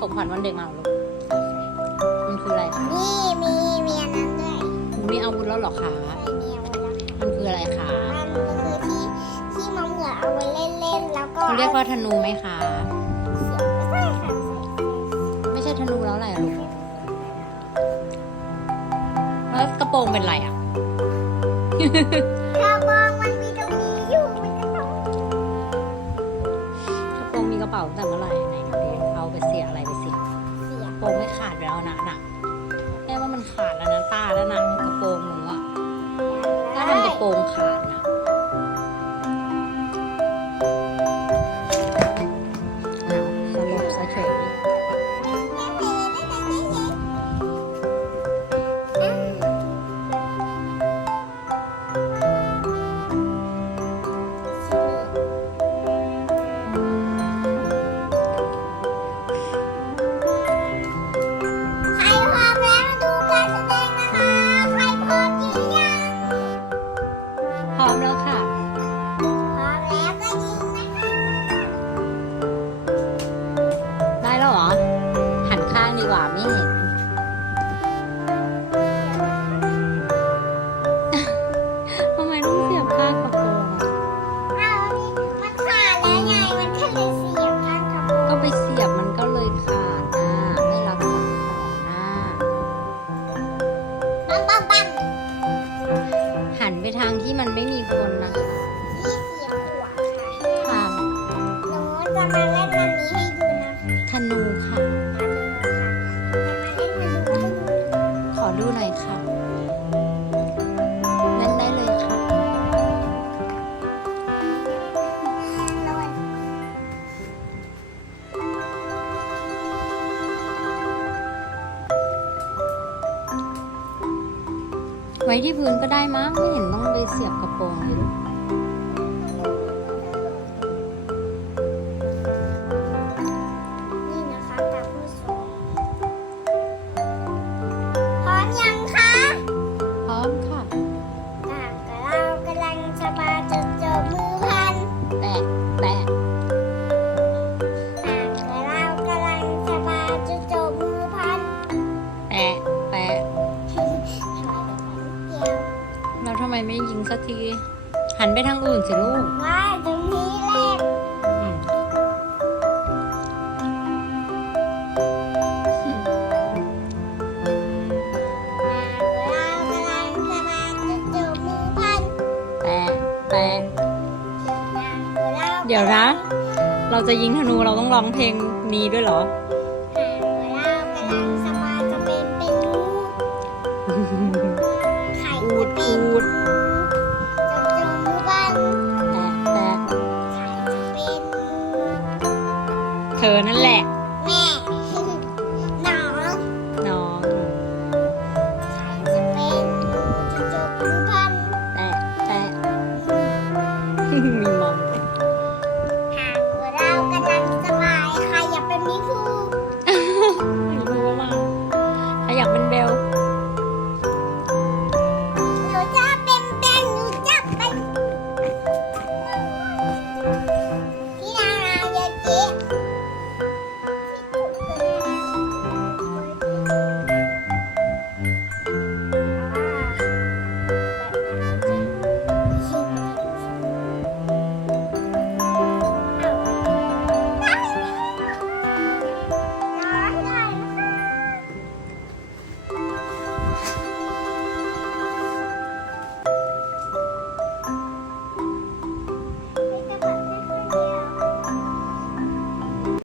ของขวัญวันเด็กมาเหรอลูกมันคืออะไรคะนี่มีมีอันนั้นด้วยหนูมีอาวุธแล้วเหรอคะใช่มีเอาไว้แล้วค่ะมันคืออะไรคะมันก็คือที่ที่มะเหมือเอาไว้เล่นๆแล้วก็เขาเรียกว่าธนูไหมคะใช่ค่ะไม่ใช่ธนูแล้วอะไรอะลูกแล้วกระโปรงเป็นไรอะกระบองมันมีตรงนี้อยู่มันก็ต้องกระโปรงมีกระเป๋าตั้งแต่เมื่อไหร่ไหนดูดิ เอาไปเสียอะไรไปเสียเสียกระโปรงไม่ขาดแล้วนะน่ะแม่ว่ามันขาดแล้วนะ ปังปังปังหันไปทางที่มันไม่มีคนนะคะนี่เสียบหัวค่ะค่ะหนูจะมาเล่นอันนี้ให้ดูนะคะธนูค่ะอัน ไว้ที่พื้นก็ได้มั้งไม่เห็นต้องไปเสียบกระโปรงเลย ที หันไปทางอื่นสิลูกว่าตรงนี้แหละอืมเรากำลังจะมาจะเจอมือพันแปะแปะเราเดี๋ยวนะ เราจะยิงธนูเราต้องร้องเพลงนี้ด้วยเหรอ ธอนั่นแหละ